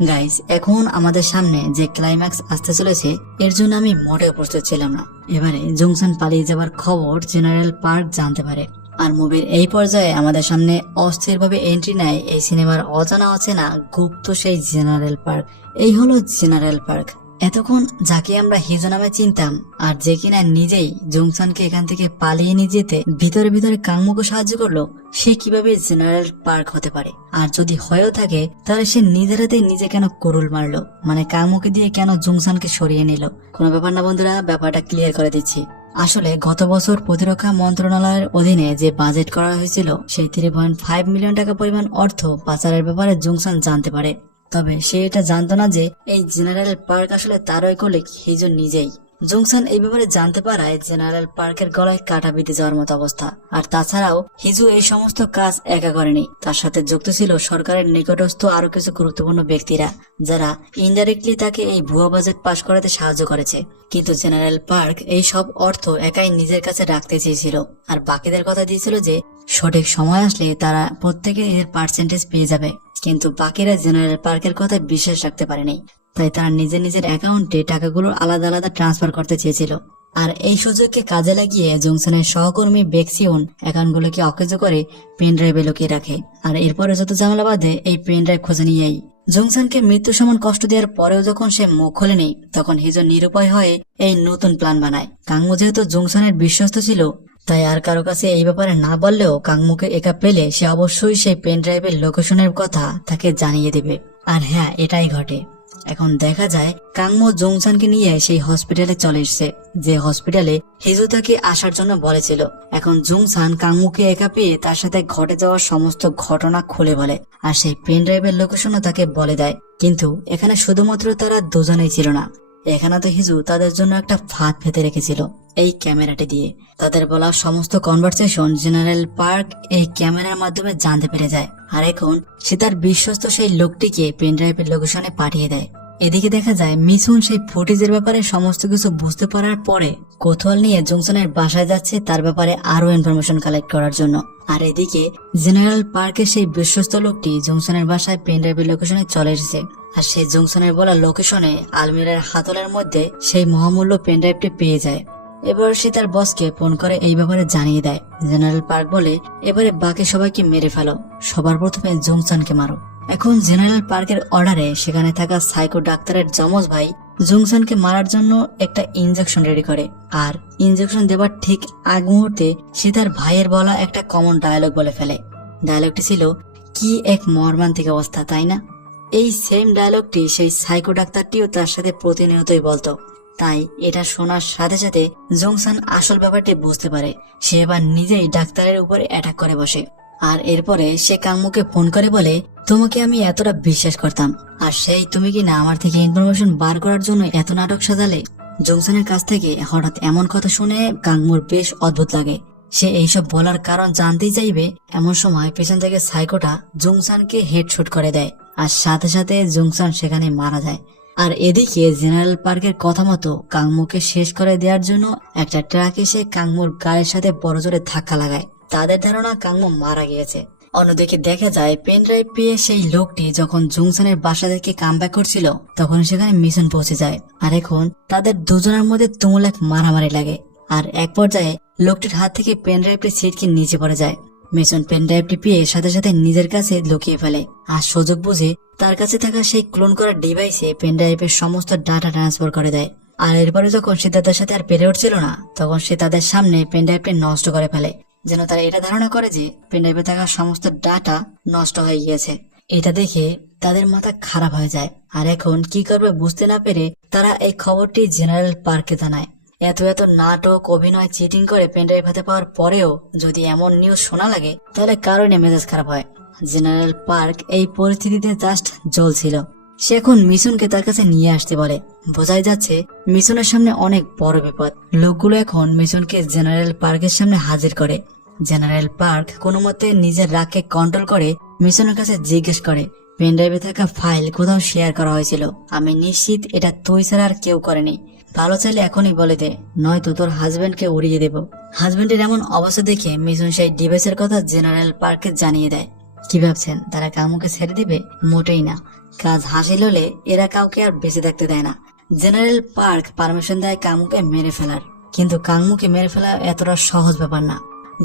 গাইস, এখন আমাদের সামনে যে ক্লাইম্যাক্স আসতে চলেছে এর জন্য আমি মোটেও প্রস্তুত ছিলাম না। এবারে জংশন পালিয়ে যাবার খবর জেনারেল পার্ক জানতে পারে, আর মুভির এই পর্যায়ে আমাদের সামনে অস্থিরভাবে এন্ট্রি নেয় এই সিনেমার অজানা অচেনা গুপ্ত সেই জেনারেল পার্ক। এই হলো জেনারেল পার্ক। এতক্ষণ যাকে আমরা হিজো নামে চিনতাম, আর যে কিনা নিজেই জংশনকে এখান থেকে পালিয়ে নিয়ে যেতে ভিতরে ভিতরে কাংমুকে সাহায্য করলো, সে কিভাবে জেনারেল পার্ক হতে পারে? আর যদি হয়েও থাকে তাহলে সে নিজের হাতে নিজে কেন কুরুল মারলো? মানে কাংমুকে দিয়ে কেন জংশনকে সরিয়ে নিল? কোনো ব্যাপার না বন্ধুরা, ব্যাপারটা ক্লিয়ার করে দিচ্ছি। আসলে গত বছর প্রতিরক্ষা মন্ত্রণালয়ের অধীনে যে বাজেট করা হয়েছিল সেই 3.5 মিলিয়ন টাকা পরিমাণ অর্থ পাচারের ব্যাপারে জংশন জানতে পারে। তবে সে এটা জানতো না যে এই জেনারেল পার্ক আসলে তারই কলিগ হিজো নিজেই। জংশন এই ব্যাপারে জানতে পারায় জেনারেল পার্কের গলায় কাটা বিঁধে যাওয়ার মতো অবস্থা। আর তাছাড়াও হিজো এই সমস্ত কাজ একা করেনি, তার সাথে যুক্ত ছিল সরকারের নিকটস্থ আরো কিছু গুরুত্বপূর্ণ ব্যক্তিরা, যারা ইনডাইরেক্টলি তাকে এই ভুয়া বাজেট পাশ করাতে সাহায্য করেছে। কিন্তু জেনারেল পার্ক এই সব অর্থ একাই নিজের কাছে রাখতে চেয়েছিল, আর বাকিদের কথা দিয়েছিল যে সঠিক সময় আসলে তারা প্রত্যেকে এর পার্সেন্টেজ পেয়ে যাবে। কিন্তু বাকিরা জেনারেল পার্কের কথা বিশ্বাস রাখতে পারেনি, তাই তারা নিজের নিজের অ্যাকাউন্টে টাকাগুলো আলাদা আলাদা ট্রান্সফার করতে চেয়েছিল। আর এই সুযোগকে কাজে লাগিয়ে জংশনের সহকর্মী বেক্সিওন অ্যাকাউন্টগুলোকে অকেজো করে পেন ড্রাইভে লুকিয়ে রাখে। আর এরপরে যত ঝামেলা বাঁধে এই পেন ড্রাইভ খুঁজে নিয়েই। জংশনকে মৃত্যু সমান কষ্ট দেওয়ার পরেও যখন সে মুখ খোলেনি, তখন হিজো নিরুপায় হয়ে এই নতুন প্ল্যান বানায়। কাংমু যেহেতু জংশনের বিশ্বস্ত ছিল, তাই আর কারো কাছে এই ব্যাপারে না বললেও কাংমুকে একা পেলে সে অবশ্যই সেই পেন ড্রাইভের লোকেশনের কথা তাকে জানিয়ে দেবে। আর হ্যাঁ, এটাই ঘটে। এখন দেখা যায় কাংমু জংশনকে নিয়ে সেই হসপিটালে চলে এসেছে, যে হসপিটালে হিজো তাকে আসার জন্য বলেছিল। এখন জংশন কাংমুকে একা পেয়ে তার সাথে ঘটে যাওয়া সমস্ত ঘটনা খুলে বলে, আর সেই পেন ড্রাইভের লোকেশনও তাকে বলে দেয়। কিন্তু এখানে শুধুমাত্র তারা দুজনেই ছিল না, এখানে তো হিজু তাদের জন্য একটা ফাঁদ পেতে রেখেছিল এই ক্যামেরাটি দিয়ে। তাদের বলা সমস্ত কনভারসেশন জেনারেল পার্ক এই ক্যামেরার মাধ্যমে জানতে পেরে যায়, আর এখন সে তার বিশ্বস্ত সেই লোকটিকে পেনড্রাইভের লোকেশনে পাঠিয়ে দেয়। এদিকে দেখা যায় মিসুন সেই ফুটেজের ব্যাপারে সমস্ত কিছু বুঝতে পারার পরে কৌতূহল নিয়ে জংশনের বাসায় যাচ্ছে তার ব্যাপারে আরো ইনফরমেশন কালেক্ট করার জন্য। আর এদিকে জেনারেল পার্কের সেই বিশ্বস্ত লোকটি জংশনের বাসায় পেনড্রাইভের লোকেশনে চলে এসেছে, আর সেই জংশনের বলা লোকেশনে আলমিরার হাতলের মধ্যে সেই মহামূল্য পেনড্রাইভটি পেয়ে যায়। এবার সে তার বসকে ফোন করে এই ব্যাপারে জানিয়ে দেয়। জেনারেল পার্ক বলে, এবারে বাকি সবাইকে মেরে ফেলো, সবার প্রথমে জংশনকে মারো। এখন জেনারেল পার্কের অর্ডারে সেখানে থাকা সাইকো ডাক্তারের যমজ ভাই জংশনকে মারার জন্য একটা ইনজেকশন রেডি করে, আর ইনজেকশন দেবার ঠিক আগ মুহূর্তে সে তার ভাইয়ের বলা একটা কমন ডায়লগ বলে ফেলে। ডায়লগটি ছিল, কি এক মর্মান্তিক অবস্থা, তাই না? এই সেম ডায়লগটি সেই সাইকো ডাক্তারটিও তার সাথে প্রতিনিয়তই বলতো। তাই এটা শোনার সাথে সাথে জংশন আসল ব্যাপারটি বুঝতে পারে। সে এবার নিজেই ডাক্তারের উপরে অ্যাটাক করে বসে, আর এরপরে সে কাংমুকে ফোন করে বলে, তোমাকে আমি এতটা বিশ্বাস করতাম, আর সেই তুমি কি না আমার থেকে ইনফরমেশন বার করার জন্য এত নাটক সাজালে? জংশনের কাছ থেকে হঠাৎ এমন কথা শুনে কাংমুর বেশ অদ্ভুত লাগে। সে এইসব বলার কারণ জানতেই চাইবে, এমন সময় পেছন থেকে সাইকোটা জংশনকে হেডশট করে দেয়, আর সাথে সাথে জংশন সেখানে মারা যায়। আর এদিকে জেনারেল পার্কের কথা মতো কাংমুকে শেষ করে দেওয়ার জন্য একটা ট্রাক এসে কাংমুর গাড়ির সাথে বড় জোরে ধাক্কা লাগায়। তাদের ধারণা কাংমু মারা গিয়েছে। অন্যদিকে দেখা যায় পেন ড্রাইভ পেয়ে সেই লোকটি যখন জংশনের বাসা থেকে কামব্যাক করছিল, তখন সেখানে মিশন পৌঁছে যায়। আর এখন তাদের দুজনের মধ্যে তুমুল এক মারামারি লাগে, আর এক পর্যায়ে লোকটির হাত থেকে পেন ড্রাইভটি ছিটকে নিচে পড়ে যায়। মিশন পেন ড্রাইভটি পেয়ে সাথে সাথে নিজের কাছে লুকিয়ে ফেলে, আর সুযোগ বুঝে তার কাছে থাকা সেই ক্লোন করা ডিভাইসে পেন ড্রাইভের সমস্ত ডাটা ট্রান্সফার করে দেয়। আর এরপরে যখন সে তাদের সাথে আর পেরে উঠছিল না, তখন সে তাদের সামনে পেন ড্রাইভটি নষ্ট করে ফেলে, যেন তারা এটা ধারণা করে যে পেন ড্রাইভে থাকা সমস্ত ডাটা নষ্ট হয়ে গিয়েছে। এটা দেখে তাদের মাথা খারাপ হয়ে যায়, আর এখন কি করবে বুঝতে না পেরে তারা এই খবরটি জেনারেল পার্কে জানায়। এত এত নাটক, অভিনয়, চিটিং করে পেনড্রাইভ হাতে পাওয়ার পরেও যদি এমন নিউজ শোনা লাগে, তাহলে কারণে মেজাজ খারাপ হয়। জেনারেল পার্ক এই পরিস্থিতিতে জাস্ট জ্বলছিল। সে এখন মিশনকে তার কাছে নিয়ে আসতে বলে। বোঝাই যাচ্ছে মিশনের সামনে অনেক বড় বিপদ। লোকগুলো এখন মিশনকে জেনারেল পার্কের সামনে হাজির করে। জেনারেল পার্ক কোনো মতে নিজের রাগকে কন্ট্রোল করে মিশনের কাছে জিজ্ঞেস করে, পেনড্রাইভে থাকা ফাইল কোথাও শেয়ার করা হয়েছিল? আমি নিশ্চিত এটা তুই ছাড়া আর কেউ করেনি। ভালো চাইলে এখনই বলে দে, নয়তো তোর হাজবেন্ডকে উড়িয়ে দেব। হাজবেন্ডের এমন অবস্থা দেখে মিশন সেই ডিভাইসের কথা জেনারেল পার্কে জানিয়ে দেয়। কি ভাবছেন তারা কাঙ্গুকে ছেড়ে দিবে? মোটেই না। কাজ হাসিল হলে এরা কাউকে আর বেঁচে থাকতে দেয় না। জেনারেল পার্ক পারমিশন দেয় কাঙ্গুকে মেরে ফেলার, কিন্তু কাঙ্গুকে মেরে ফেলা এতটা সহজ ব্যাপার না।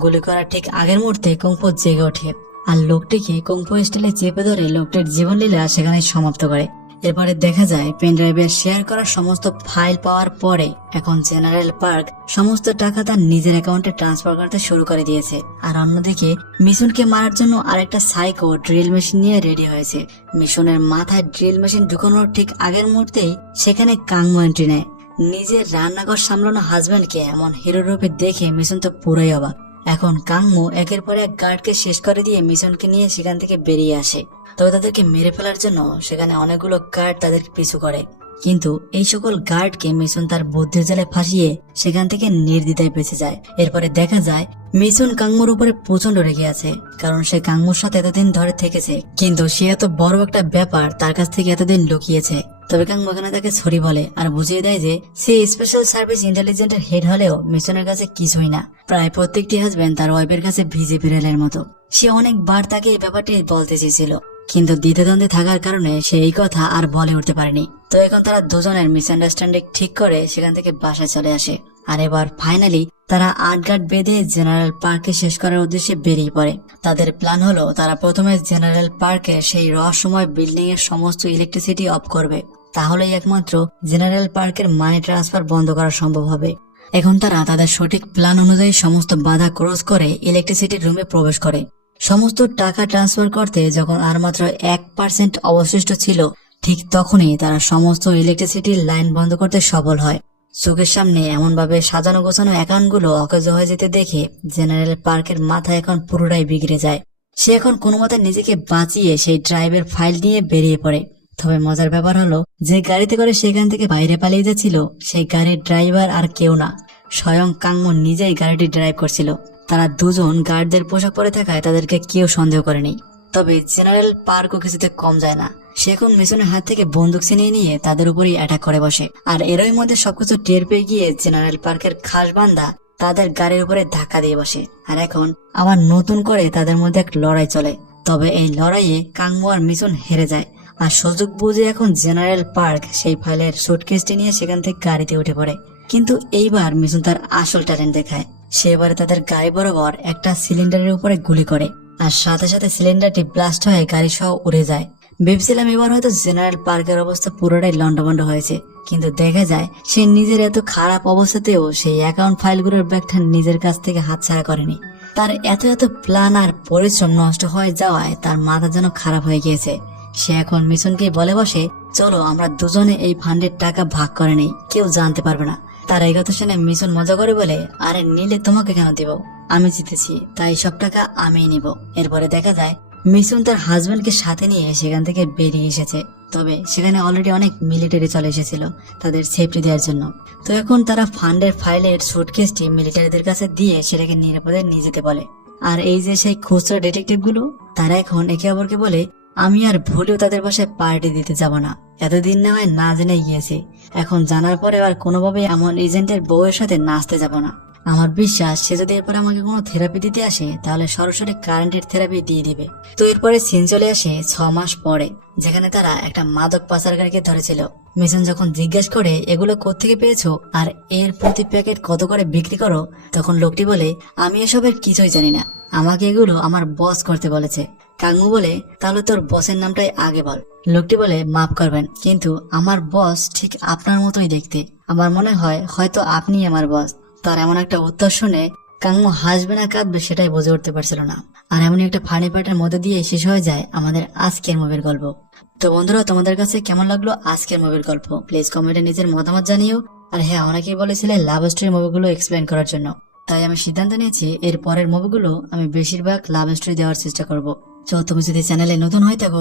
গুলি করার ঠিক আগের মুহূর্তে কুংফু জেগে ওঠে আর লোকটিকে কুংফু স্টাইলে চেপে ধরে লোকটির জীবনলীলা সেখানে সমাপ্ত করে। এরপরে দেখা যায় পেন ড্রাইভে শেয়ার করা সমস্ত ফাইল পাওয়ার পরে এখন জেনারেল পার্ক সমস্ত টাকা তার নিজের অ্যাকাউন্টে ট্রান্সফার করতে শুরু করে দিয়েছে। আর অন্যদিকে মিশনকে মারার জন্য আরেকটা সাইকো ড্রিল মেশিন নিয়ে রেডি হয়েছে। মিশনের মাথায় ড্রিল মেশিন ঢুকানোর ঠিক আগের মুহূর্তেই সেখানে কাঙ্গু এন্ট্রি নেয়। নিজের রান্নাঘর সামলানো হাজবেন্ডকে এমন হিরো রূপে দেখে মিশন তো পুরোই অবাক। এখন কাঙ্গু একের পর এক গার্ডকে শেষ করে দিয়ে মিশনকে নিয়ে সেখান থেকে বেরিয়ে আসে। তবে তাদেরকে মেরে ফেলার জন্য সেখানে অনেকগুলো গার্ড তাদেরকে পিছু করে, কিন্তু এই সকল গার্ডকে মিশন তার বুদ্ধির জালে ফাঁসিয়ে সেখান থেকে নির্দ্বিধায় বেঁচে যায়। এরপরে দেখা যায় মিশন কাঙ্গুর উপরে প্রচন্ড রেগে আছে, কারণ সে কাঙ্গুর সাথে এতদিন ধরে থেকেছে, কিন্তু সে এত বড় একটা ব্যাপার তার কাছ থেকে এতদিন লুকিয়েছে। তবে কাঙ্গু এখানে তাকে সরি বলে আর বুঝিয়ে দেয় যে সে স্পেশাল সার্ভিস ইন্টেলিজেন্টের হেড হলেও মিশনের কাছে কিছুই না। প্রায় প্রত্যেকটি হাজবেন্ড তার ওয়াইফের কাছে ভিজে বিড়ালের মতো। সে অনেকবার তাকে এই ব্যাপারটি বলতে চেয়েছিল, কিন্তু দ্বিধাদ্বন্দ্বে থাকার কারণে সে এই কথা আর বলে উঠতে পারেনি। তো এখন তারা দুজনের মিসআন্ডারস্ট্যান্ডিং ঠিক করে সেখান থেকে বাসায় চলে আসে। আর এবার ফাইনালি তারা আটগাট বেঁধে জেনারেল পার্কে শেষ করার উদ্দেশ্যে বেরিয়ে পড়ে। তাদের প্ল্যান হলো তারা প্রথমে জেনারেল পার্কে সেই রহস্যময় বিল্ডিং এর সমস্ত ইলেকট্রিসিটি অফ করবে, তাহলেই একমাত্র জেনারেল পার্কের মানি ট্রান্সফার বন্ধ করা সম্ভব হবে। এখন তারা তাদের সঠিক প্ল্যান অনুযায়ী সমস্ত বাধা ক্রস করে ইলেকট্রিসিটি রুমে প্রবেশ করে। সমস্ত টাকা ট্রান্সফার করতে যখন আর মাত্র 1% অবশিষ্ট ছিল, ঠিক তখনই তারা সমস্ত ইলেকট্রিসিটির লাইন বন্ধ করতে সফল হয়। চোখের সামনে এমন ভাবে সাজানো গোছানো অ্যাকাউন্টগুলো অকেজ হয়ে যেতে দেখে জেনারেল পার্কের মাথা এখন পুরোটাই বিগড়ে যায়। সে এখন কোনো মতে নিজেকে বাঁচিয়ে সেই ড্রাইভের ফাইল নিয়ে বেরিয়ে পড়ে। তবে মজার ব্যাপার হলো যে গাড়িতে করে সেখান থেকে বাইরে পালিয়ে যাচ্ছিল সেই গাড়ির ড্রাইভার আর কেউ না, স্বয়ং কাঙ্গু নিজেই গাড়িটি ড্রাইভ করছিল। তারা দুজন গার্ডদের পোশাক পরে থাকায় তাদেরকে কেউ সন্দেহ করেনি। তবে জেনারেল পার্কও কিছুতে কম যায় না। সে এখন মিশনের হাত থেকে বন্দুক ছিনিয়ে নিয়ে তাদের উপরই অ্যাটাক করে বসে। আর এরই মধ্যে সবকিছু টের পেয়ে গিয়ে জেনারেল পার্কের খাস বান্দা তাদের গাড়ির উপরে ধাক্কা দিয়ে বসে। আর এখন আবার নতুন করে তাদের মধ্যে এক লড়াই চলে। তবে এই লড়াইয়ে কাঙ্গু আর মিশন হেরে যায়। আর সুযোগ বুঝে এখন জেনারেল পার্ক সেই ফাইলের সুটকেসটি নিয়ে সেখান থেকে গাড়িতে উঠে পড়ে। কিন্তু এইবার মিশন তার আসল ট্যালেন্ট দেখায়। সে এবারে তাদের গাড়ি বরাবর একটা সিলিন্ডারের উপরে গুলি করে, আর সাথে সাথে সিলিন্ডারটি ব্লাস্ট হয়ে গাড়ি সহ উড়ে যায়। ভেবেছিলাম এবার হয়তো জেনারেল পার্কের অবস্থা পুরোটাই লন্ডভন্ড হয়েছে, কিন্তু দেখা যায় সে নিজের এত খারাপ অবস্থাতেও সেই অ্যাকাউন্ট ফাইলগুলোর ব্যাগটা নিজের কাছ থেকে হাতছাড়া করেনি। তার এত এত প্ল্যান আর পরিশ্রম নষ্ট হয়ে যাওয়ায় তার মাথা যেন খারাপ হয়ে গিয়েছে। সে এখন মিশনকে বলে বসে, চলো আমরা দুজনে এই ফান্ডের টাকা ভাগ করে নেই, কেউ জানতে পারবে না। তার এই কথা শুনে মিশন মজা করে বলে, আরে নিলে তোমাকে কেন দিব, আমি জিতেছি তাই সব টাকা আমিই নিব। এরপরে দেখা যায় মিশন তার হাজবেন্ডকে সাথে নিয়ে সেখান থেকে বেরিয়ে এসেছে। তবে সেখানে অলরেডি অনেক মিলিটারি চলে এসেছিল তাদের সেফটি দেওয়ার জন্য। তো এখন তারা ফান্ডের ফাইলের সুটকেসটি মিলিটারিদের কাছে দিয়ে সেটাকে নিরাপদে নিয়ে যেতে বলে। আর এই যে সেই খুচরা ডিটেকটিভ গুলো, তারা এখন একে অপরকে বলে, আমি আর ভুলেও তাদের বাসায় পার্টি দিতে যাব না। এতদিন না হয় না জেনে গিয়েছি, এখন জানার পরে আর কোনোভাবে এমন এজেন্টের বউয়ের সাথে নাচতে যাব না। আমার বিশ্বাস সে যদি এরপরে আমাকে কোনো থেরাপি দিতে আসে তাহলে সরাসরি কারেন্টের থেরাপি দিয়ে দিবে। তো এরপরে সিন চলে আসে 6 মাস পরে, যেখানে তারা একটা মাদক পাচারকারীকে ধরেছিল। মিশন যখন জিজ্ঞেস করে এগুলো কোত্থেকে পেয়েছো আর এর প্রতি প্যাকেট কত করে বিক্রি করো, তখন লোকটি বলে, আমি এসবের কিছুই জানি না, আমাকে এগুলো আমার বস করতে বলেছে। কাঙ্গু বলে, তাহলে তোর বসের নামটাই আগে বল। লোকটি বলে, মাফ করবেন, কিন্তু আমার বস ঠিক আপনার মতোই দেখতে, আমার মনে হয় হয়তো আপনি আমার বস। তার এমন একটা উত্তর শুনে কাঙ্গু হাসবে না কাঁদবে সেটাই বুঝে উঠতে পারছিল না। আর এমনই একটা ফানি পার্টের মধ্যে দিয়ে শেষ হয়ে যায় আমাদের আজকের মুভির গল্প। তো বন্ধুরা, তোমাদের কাছে কেমন লাগলো আজকের মুভির গল্প প্লিজ কমেন্টে নিজের মতামত জানিও। আর হ্যাঁ, অনেকেই বলেছিলে লাভ স্টোরি মুভিগুলো এক্সপ্লেন করার জন্য, তাই আমি সিদ্ধান্ত নিয়েছি এর পরের মুভিগুলো আমি বেশিরভাগ লাভ স্টোরি দেওয়ার চেষ্টা করব। তো তুমি যদি চ্যানেলে নতুন হয়ে থাকো